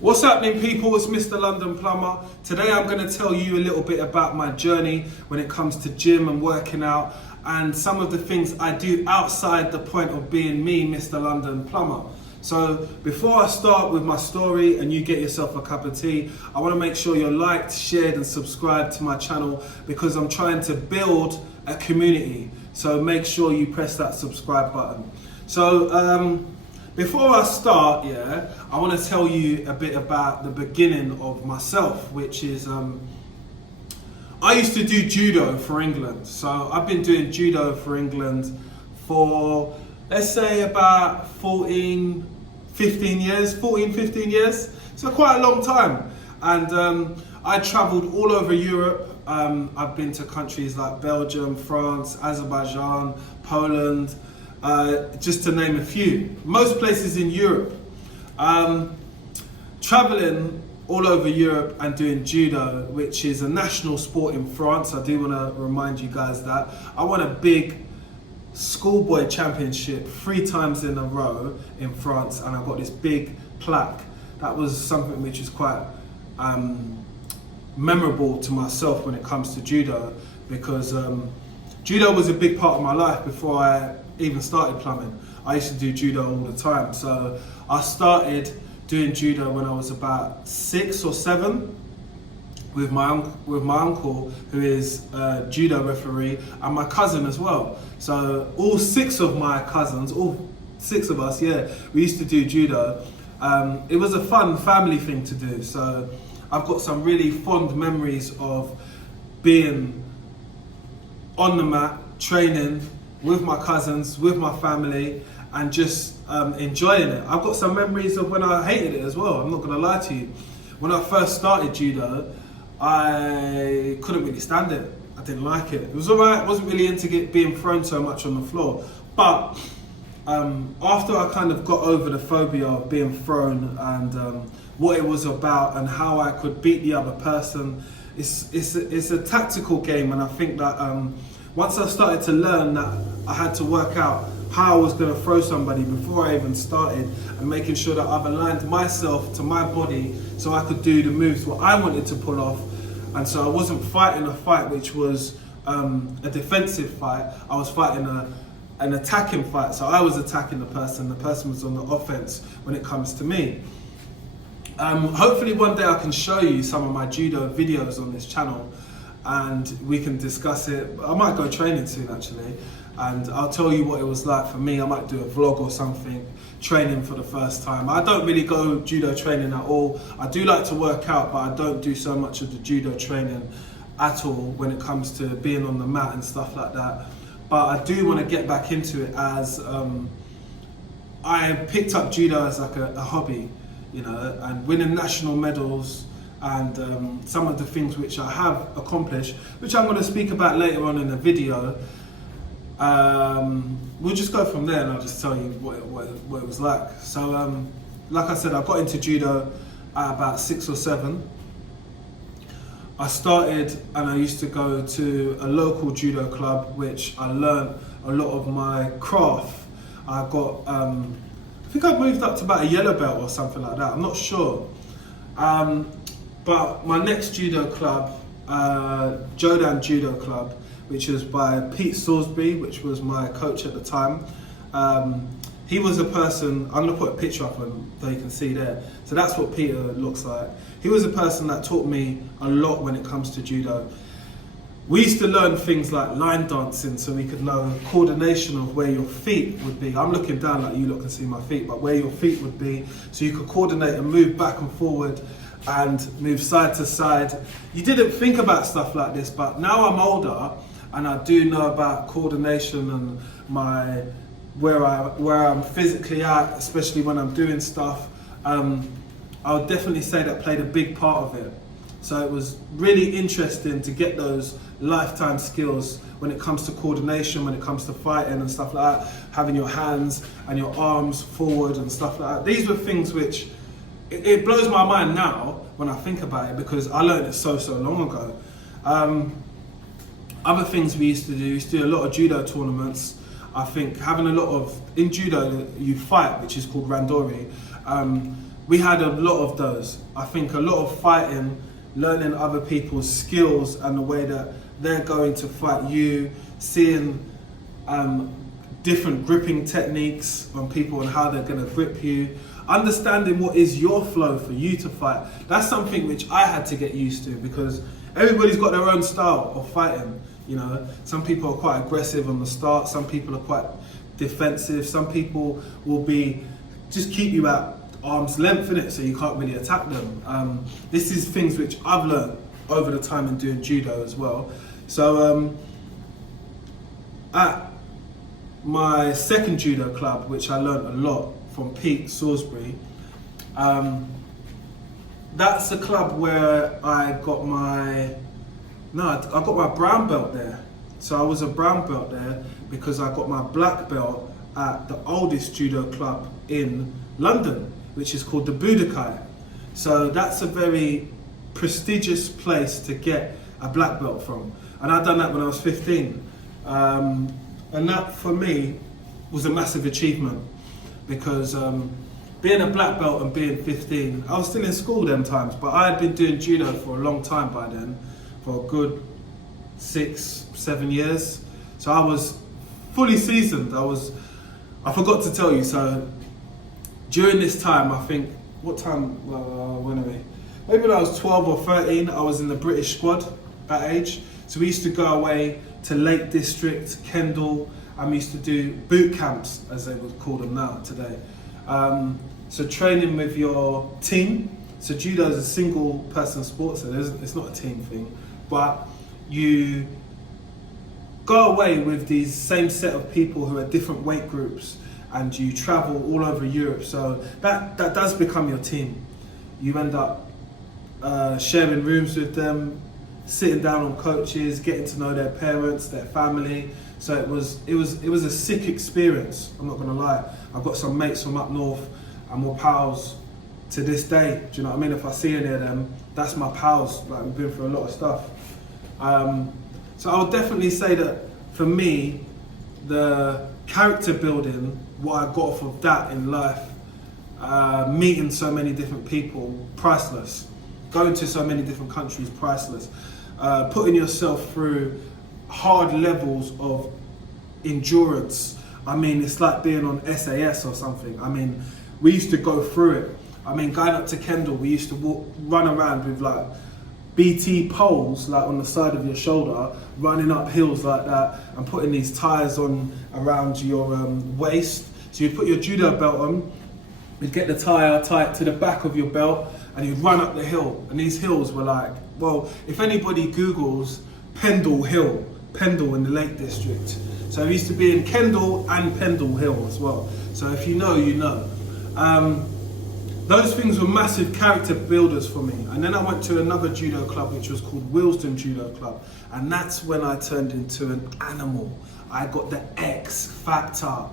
What's happening, people? It's Mr. London Plumber. Today I'm going to tell you a little bit about my journey when it comes to gym and working out and some of the things I do outside the point of being me, Mr. London Plumber. So before I start with my story and you get yourself a cup of tea, I want to make sure you're liked, shared and subscribed to my channel because I'm trying to build a community. So make sure you press that subscribe button. So before I start, I want to tell you a bit about the beginning of myself, which is I used to do judo for England. So I've been doing judo for England for, let's say, about 14, 15 years. So quite a long time. And I traveled all over Europe. I've been to countries like Belgium, France, Azerbaijan, Poland, just to name a few. Most places in Europe. Traveling all over Europe and doing judo, which is a national sport in France. I do want to remind you guys that. I won a big schoolboy championship 3 times in a row in France, and I got this big plaque. That was something which is quite memorable to myself when it comes to judo, because judo was a big part of my life before I even started plumbing. I used to do judo all the time. So I started doing judo when I was about 6 or 7 with my uncle, who is a judo referee, and my cousin as well. So all 6 of my cousins, all 6 of us, we used to do judo. It was a fun family thing to do. So I've got some really fond memories of being on the mat, training with my cousins, with my family, and just enjoying it. I've got some memories of when I hated it as well, I'm not gonna lie to you. When I first started judo, I couldn't really stand it. I didn't like it. It was alright, I wasn't really into being thrown so much on the floor. But after I kind of got over the phobia of being thrown and what it was about and how I could beat the other person, it's a tactical game, and I think that once I started to learn that I had to work out how I was going to throw somebody before I even started, and making sure that I've aligned myself to my body so I could do the moves what I wanted to pull off. And so I wasn't fighting a fight which was a defensive fight, I was fighting an attacking fight. So I was attacking the person was on the offense when it comes to me. Hopefully one day I can show you some of my judo videos on this channel and we can discuss it. I might go training soon actually, and I'll tell you what it was like for me. I might do a vlog or something, training for the first time. I don't really go judo training at all. I do like to work out, but I don't do so much of the judo training at all when it comes to being on the mat and stuff like that. But I do want to get back into it, as I picked up judo as like a hobby, you know, and winning national medals and some of the things which I have accomplished, which I'm going to speak about later on in the video. We'll just go from there and I'll just tell you what it was like. So like I said, I got into judo at about 6 or 7. I started and I used to go to a local judo club, which I learned a lot of my craft. I got, I think I moved up to about a yellow belt or something like that, I'm not sure. But my next judo club, London Judo Club, which was by Pete Salisbury, which was my coach at the time. He was a person, I'm gonna put a picture up on so you can see there. So that's what Peter looks like. He was a person that taught me a lot when it comes to judo. We used to learn things like line dancing so we could know coordination of where your feet would be. I'm looking down like you lot can see my feet, but where your feet would be, so you could coordinate and move back and forward and move side to side. You didn't think about stuff like this, but now I'm older and I do know about coordination and where I'm physically at, especially when I'm doing stuff. I would definitely say that played a big part of it. So it was really interesting to get those lifetime skills when it comes to coordination, when it comes to fighting and stuff like that, having your hands and your arms forward and stuff like that. These were things which, it blows my mind now when I think about it, because I learned it so long ago. Other things we used to do a lot of judo tournaments. I think having a lot of, in judo you fight, which is called randori. we had a lot of those. I think a lot of fighting, learning other people's skills and the way that they're going to fight you, seeing different gripping techniques on people and how they're going to grip you, understanding what is your flow for you to fight. That's something which I had to get used to, because everybody's got their own style of fighting. You know, some people are quite aggressive on the start, some people are quite defensive, some people will be just keep you at arm's length in it, so you can't really attack them. This is things which I've learned over the time in doing judo as well. So at my second judo club, which I learned a lot from Pete Salisbury, that's a club where I got my brown belt there. So I was a brown belt there because I got my black belt at the oldest judo club in London, which is called the Buda Guy. So that's a very prestigious place to get a black belt from. And I'd done that when I was 15. And that for me was a massive achievement, because being a black belt and being 15, I was still in school them times, but I had been doing judo for a long time by then, for a good 6-7 years. So I was fully seasoned. I forgot to tell you, so during this time, I think, what time, when are we? Maybe when I was 12 or 13, I was in the British squad that age. So we used to go away to Lake District, Kendal, and we used to do boot camps, as they would call them now today. So training with your team. So judo is a single person sport, so it's not a team thing, but you go away with these same set of people who are different weight groups, and you travel all over Europe. So that does become your team. You end up sharing rooms with them, sitting down on coaches, getting to know their parents, their family. So it was a sick experience, I'm not gonna lie. I've got some mates from up north and we're pals to this day. Do you know what I mean? If I see any of them, that's my pals. Like, we've been through a lot of stuff. So I would definitely say that for me, the character building, what I got off of that in life, meeting so many different people, priceless. Going to so many different countries, priceless. Putting yourself through hard levels of endurance. I mean, it's like being on SAS or something. I mean, we used to go through it. I mean, going up to Kendal, we used to run around with like BT poles, like on the side of your shoulder, running up hills like that, and putting these tires on around your waist. So you put your judo belt on, you'd get the tire tied to the back of your belt, and you'd run up the hill. And these hills were like, well, if anybody Googles Pendle Hill, Pendle in the Lake District. So I used to be in Kendal and Pendle Hill as well. So if you know, you know. Those things were massive character builders for me. And then I went to another judo club, which was called London Judo Club. And that's when I turned into an animal. I got the X factor.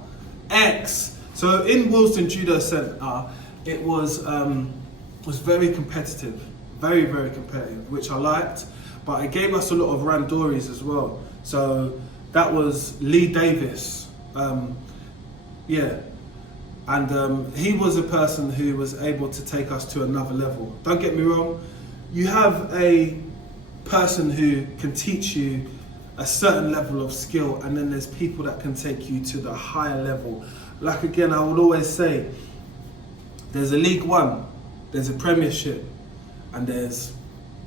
X. So in London Judo Centre, it was very competitive. Very, very competitive, which I liked. But it gave us a lot of randoris as well. So that was Lee Davis. Yeah. And he was a person who was able to take us to another level. Don't get me wrong, you have a person who can teach you a certain level of skill, and then there's people that can take you to the higher level. Like again, I would always say, there's a League One, there's a Premiership, and there's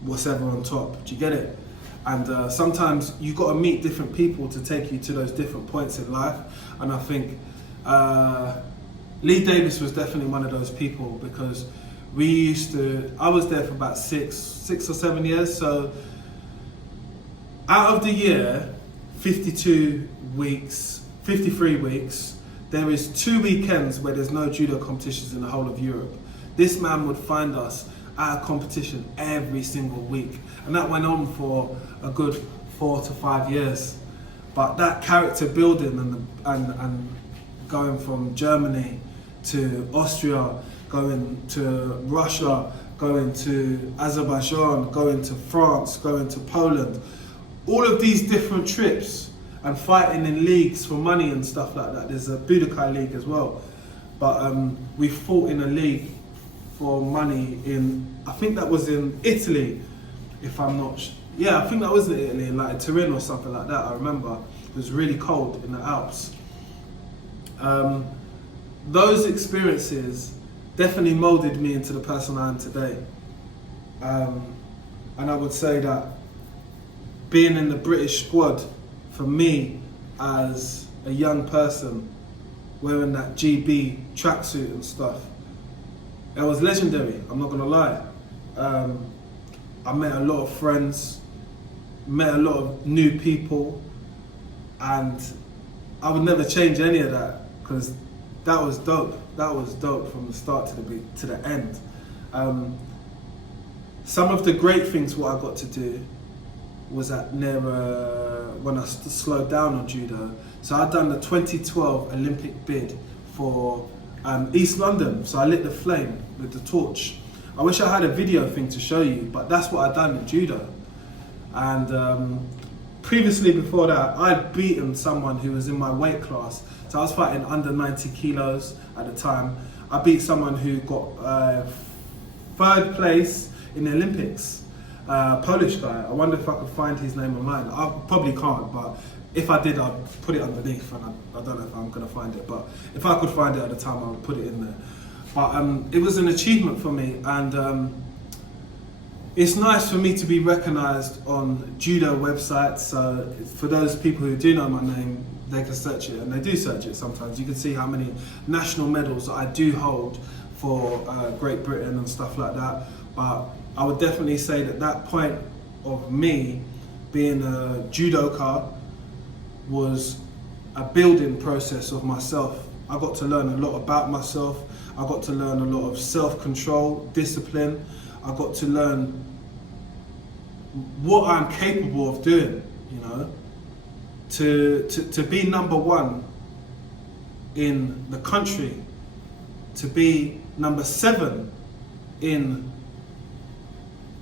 what's ever on top. Do you get it? And sometimes you got to meet different people to take you to those different points in life. And I think Lee Davis was definitely one of those people, because I was there for about six or 7 years. So out of the year, 52 weeks, 53 weeks, there is 2 weekends where there's no judo competitions in the whole of Europe. This man would find us at a competition every single week. And that went on for a good 4 to 5 years. But that character building and going from Germany to Austria, going to Russia, going to Azerbaijan, going to France, going to Poland, all of these different trips, and fighting in leagues for money and stuff like that. There's a Buda Guy league as well, but we fought in a league for money I think that was in Italy, if I'm not, yeah, I think that was in Italy, in like Turin or something like that. I remember it was really cold in the Alps. Those experiences definitely molded me into the person I am today. And I would say that being in the British squad, for me as a young person, wearing that GB tracksuit and stuff, it was legendary, I'm not gonna lie. I met a lot of friends, met a lot of new people, and I would never change any of that, because that was dope. That was dope from the start to the end. Some of the great things what I got to do was when I slowed down on judo. So I'd done the 2012 Olympic bid for East London. So I lit the flame with the torch. I wish I had a video thing to show you, but that's what I'd done in judo. And previously, before that, I'd beaten someone who was in my weight class. So I was fighting under 90 kilos at the time. I beat someone who got 3rd place in the Olympics, Polish guy. I wonder if I could find his name online. I probably can't, but if I did, I'd put it underneath, and I don't know if I'm gonna find it, but if I could find it at the time, I would put it in there. But it was an achievement for me, and it's nice for me to be recognised on judo websites. So for those people who do know my name, they can search it, and they do search it sometimes. You can see how many national medals I do hold for Great Britain and stuff like that. But I would definitely say that point of me being a judoka was a building process of myself. I got to learn a lot about myself. I got to learn a lot of self-control, discipline. I got to learn what I'm capable of doing, you know. To be number 1 in the country, to be number 7 in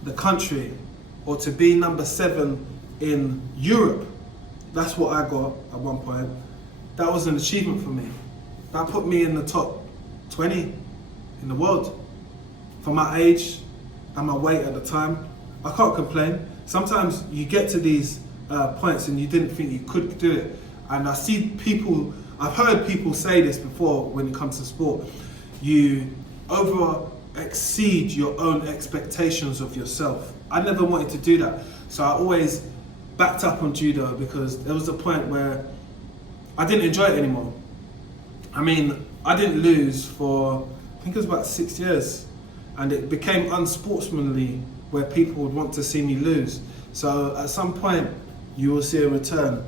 the country, or to be number 7 in Europe. That's what I got at one point. That was an achievement for me. That put me in the top 20 in the world. For my age and my weight at the time, I can't complain. Sometimes you get to these points and you didn't think you could do it. And I've heard people say this before when it comes to sport. You exceed your own expectations of yourself. I never wanted to do that. So I always backed up on judo, because there was a point where I didn't enjoy it anymore. I mean, I didn't lose for, I think it was about 6 years, and it became unsportsmanly where people would want to see me lose. So at some point, you will see a return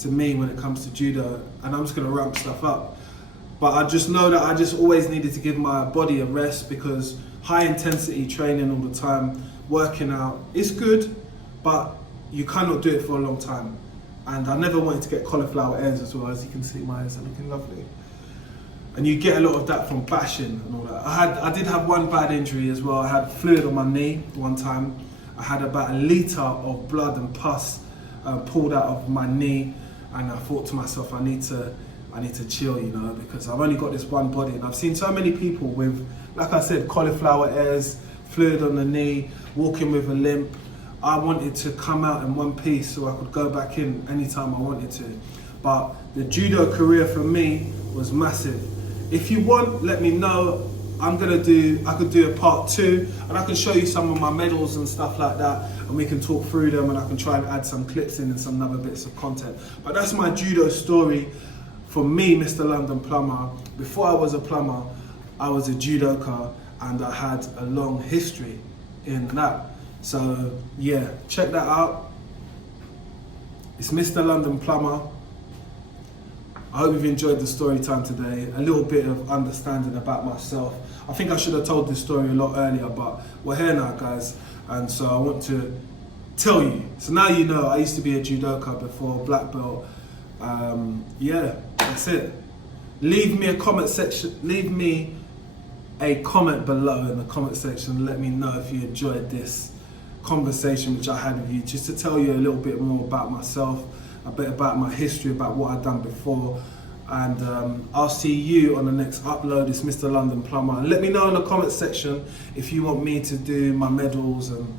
to me when it comes to judo, and I'm just gonna ramp stuff up. But I just know that I just always needed to give my body a rest, because high intensity training all the time, working out, is good, but you cannot do it for a long time. And I never wanted to get cauliflower ears as well. As you can see, my ears are looking lovely. And you get a lot of that from bashing and all that. I did have one bad injury as well. I had fluid on my knee one time. I had about 1 litre of blood and pus pulled out of my knee, and I thought to myself, I need to chill, you know, because I've only got this one body. And I've seen so many people with, like I said, cauliflower ears, fluid on the knee, walking with a limp. I wanted to come out in one piece so I could go back in anytime I wanted to. But the judo career for me was massive. If you want, let me know. I could do a part 2, and I can show you some of my medals and stuff like that, and we can talk through them, and I can try and add some clips in and some other bits of content. But that's my judo story. For me, Mr. London Plumber, before I was a plumber, I was a judoka, and I had a long history in that. So yeah, check that out. It's Mr. London Plumber. I hope you've enjoyed the story time today. A little bit of understanding about myself. I think I should have told this story a lot earlier, but we're here now, guys. And so I want to tell you. So now you know, I used to be a judoka before black belt. Yeah, that's it. Leave me a comment section. Leave me a comment below in the comment section. Let me know if you enjoyed this conversation which I had with you, just to tell you a little bit more about myself, a bit about my history, about what I've done before. and I'll see you on the next upload. It's Mr. London Plumber, and let me know in the comment section if you want me to do my medals and